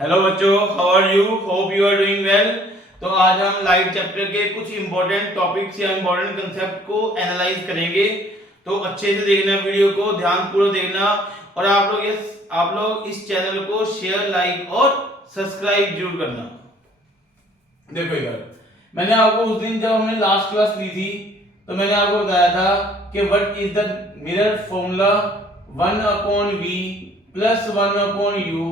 Hello बच्चों, how are you? Hope you are doing well. तो आज हम लाइट चैप्टर के कुछ इंपॉर्टेंट टॉपिक्स या इंपॉर्टेंट कंसेप्ट को एनालाइज करेंगे। तो अच्छे से देखना, वीडियो को ध्यानपूर्वक देखना और आप लोग इस चैनल को शेयर, लाइक और सब्सक्राइब जरूर करना। देखो यार, मैंने आपको उस दिन जब हमने लास्ट क्लास ली थी तो मैंने आपको बताया था कि what is the mirror formula 1/v plus 1/u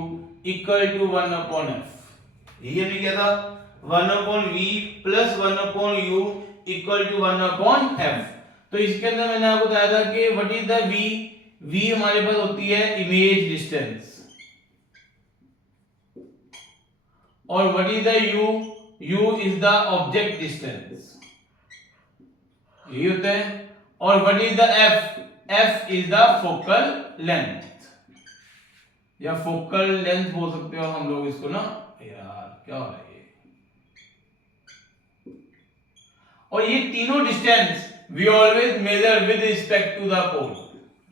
equal to 1/f। ये हमने क्या था? 1/v plus 1/u equal to 1/f। तो इसके अंदर मैंने आपको बताया था कि what is the v। v हमारे पास होती है इमेज डिस्टेंस, और what is the u। u is the object distance, यही होता है। और what is the f। f is the focal length या फोकल लेंथ बोल सकते हो हम लोग इसको ना। यार क्या हो रहा है ये? और ये तीनों distance we always measure with respect to the pole.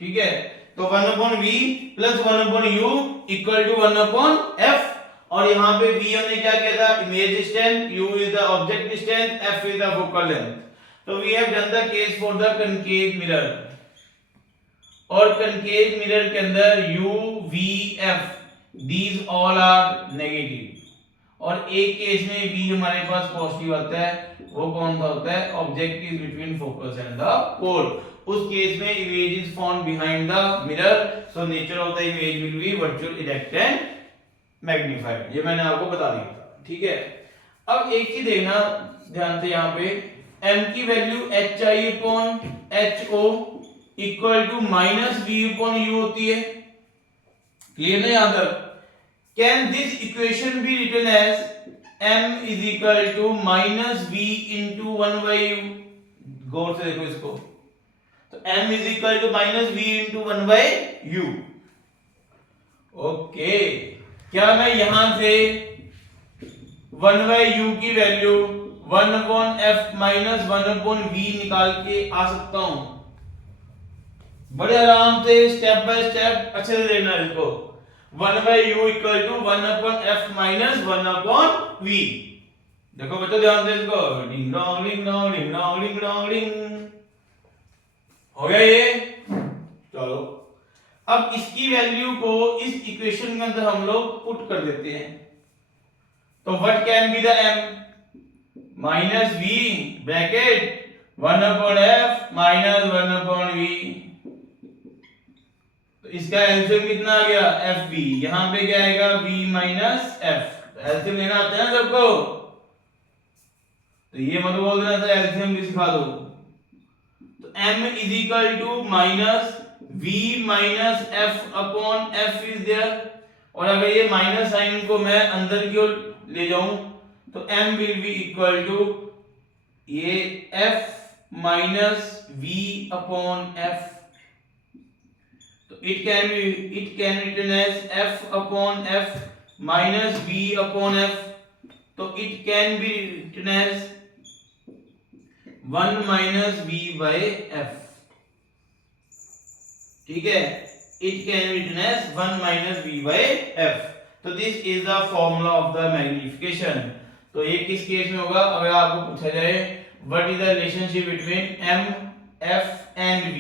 ठीक है, तो 1/v plus 1/u equal to 1/f। और यहाँ पे v हमने क्या किया था? Image distance, u is the object distance, f is the focal length. तो we have done the case for the concave mirror. और कनकेव मिरर के अंदर u v f these all are negative, और एक केस में v हमारे पास positive आता है। वो कौन सा होता है? Object is between focus and the pole. उस केस में image is found behind the mirror, so nature of the image will be virtual erect and magnified. ये मैंने आपको बता दिया था। ठीक है, अब एक चीज देखना ध्यान से, यहाँ पे m की value hi/ho equal to -v/u होती है। क्लियर ना? यहां तक can this equation be written as m is equal to -v into 1/u। गौर से देखो इसको, तो m is equal to -v into 1/u। Okay, क्या मैं यहां से 1/u की वैल्यू 1/f माइनस 1/v निकाल के आ सकता हूं? बड़े आराम से स्टेप बाय स्टेप अच्छे से देखना इसको। 1/u equal to 1/f minus 1/v। देखो बच्चों ध्यान से इसको, ding dong ding dong ding dong ding dong ding. हो गया ये? चलो, अब इसकी वैल्यू को इस इक्वेशन के अंदर हम लोग पुट कर देते हैं। तो what can be the m? -v bracket 1/f minus 1/v। तो इसका एलसीएम कितना आ गया? fv। यहां पे क्या आएगा? v minus f। एलसीएम लेना आता है ना सबको, तो ये मत बोल देना था एलसीएम भी सिखा दो। तो m is equal to minus v minus f upon f is there. और अगर ये माइनस साइन को मैं अंदर की ओर ले जाऊं तो m will be equal to ये f minus v upon f। तो it can be written as f upon f minus v upon f। तो it can be written as 1 minus v by f। ठीक है, it can be written as 1 minus v by f। तो this is the formula of the magnification। तो ये किस case में होगा? अगर आपको पूछा जाए what is the relationship between m, f and v।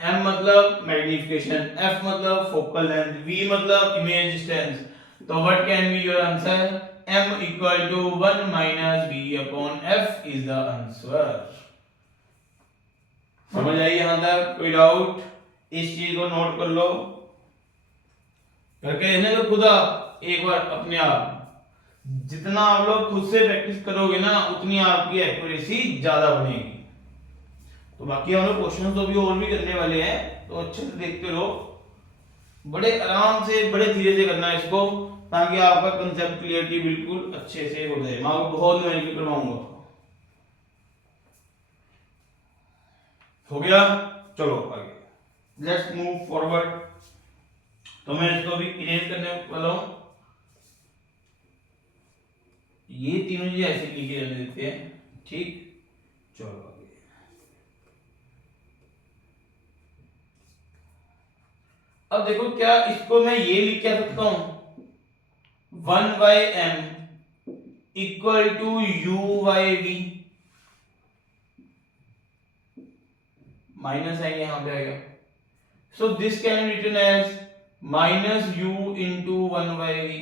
m मतलब मैग्निफिकेशन, f मतलब फोकल लेंथ, v मतलब इमेज डिस्टेंस। तो what can be your answer? m equal to 1 minus v upon f is the answer. समझ आई यहां तक? कोई doubt? इस चीज को नोट कर लो, करके देखने तो खुद आप एक बार अपने आप। जितना आप लोग खुद से प्रैक्टिस करोगे ना, उतनी आपकी एक्यूरेसी ज्यादा बनेगी। तो बाकी हम लोग क्वेश्चन तो भी और भी करने वाले हैं, तो अच्छे से देखते रहो। बड़े आराम से, बड़े धीरे से करना है इसको, ताकि आपका कंसेप्ट क्लियरिटी बिल्कुल अच्छे से हो जाए। मैं आपको बहुत मेहनत करवाऊंगा। हो गया? चलो आगे, लेट्स मूव फॉरवर्ड। तो मैं इसको भी इरेज करने वाला हूं। ये तीनों चीजें ऐसे लिखे रहने देते हैं। ठीक, चलो आगे। अब देखो, क्या इसको मैं ये लिख क्या सकता हूं? 1 by m equal to u by v, minus sign यहां पे आएगा, so this can be written as minus u into 1 by v,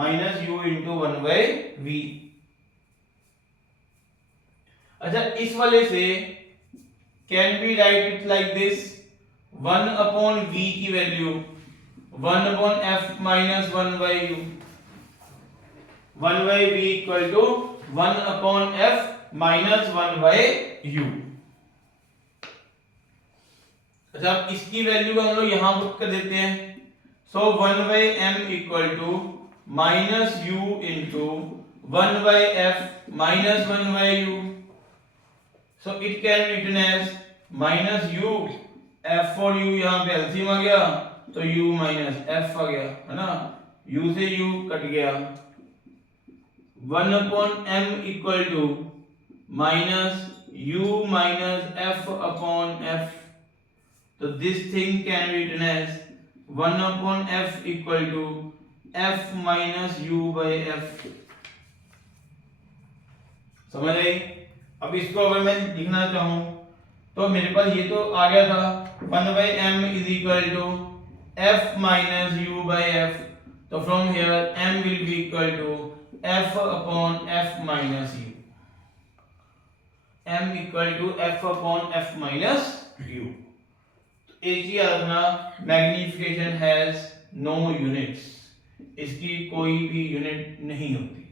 माइनस u इंटू 1 by v। अच्छा, इस वाले से can be write it like this, 1 upon v की value 1 upon f minus 1 by u, 1 by v equal to 1 upon f minus 1 by u। अच्छा, अब इसकी value को हम लोग यहां पुट कर देते हैं, so 1 by m equal to minus u into 1 by f minus 1 by u, so it can be written as minus u, f for u यहाँ पे एलसीएम आ गया तो u माइनस f आ गया, है ना, u से u कट गया, 1 upon m equal to minus u minus f upon f, तो this thing can be written as 1 upon f equal to f minus u by f। समझ आई? अब इसको अगर मैं लिखना चाहूं तो मेरे पास ये तो आ गया था 1 by m is equal to f minus u by f, तो from here m will be equal to f upon f minus u, m equal to f upon f minus u। तो एक ही याद रखना, मैग्निफिकेशन हैज नो यूनिट्स, इसकी कोई भी unit नहीं होती।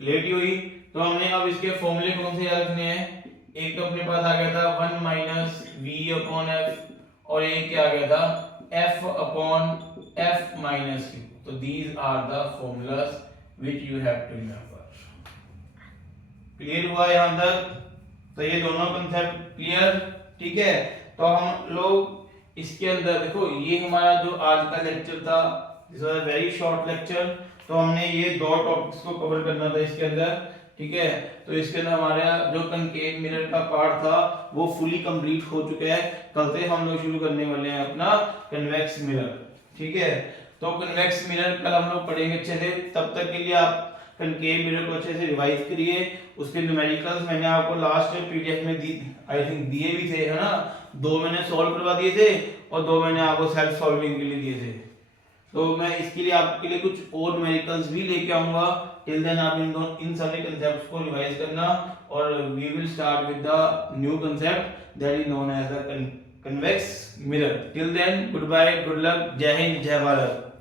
क्लियरिटी हुई? तो हमने अब इसके फॉर्मूले कौन से याद रखने हैं, एक तो अपने पास आ गया था 1 माइनस v अपॉन f और एक क्या आ गया था f upon f minus u, तो these are the formulas which you have to remember. Clear हुआ यहां तक? तो ये दोनों कांसेप्ट क्लियर, ठीक है। तो हम लोग इसके अंदर देखो, ये हमारा जो आज का लेक्चर था, this was a very short lecture, तो हमने ये दो टॉपिक्स को कवर करना था इसके अंदर, ठीक है। तो इसके अंदर हमारा जो कनकेव मिरर का पार्ट था वो फुली कंप्लीट हो चुका है। कल से हम लोग शुरू करने वाले हैं अपना कन्वेक्स मिरर, ठीक है। तो कन्वेक्स मिरर कल हम लोग पढ़ेंगे अच्छे से, तब तक के लिए आप कनकेव मिरर को अच्छे से रिवाइज करिए। उसके न्यूमेरिकल्स मैंने आपको लास्ट पीडीएफ में दी, आई थिंक दिए भी थे, है ना, 2 मैंने सॉल्व करवा दिए थे और 2 मैंने आपको सेल्फ सॉल्विंग के लिए दिए थे। तो मैं इसके लिए आपके लिए कुछ और न्यूमेरिकल्स भी लेके आऊंगा। टिल देन आप इन सारे कांसेप्ट्स को रिवाइज करना और we will start with the new concept that is known as the convex mirror. Till then goodbye, good luck, जय हिंद, जय भारत।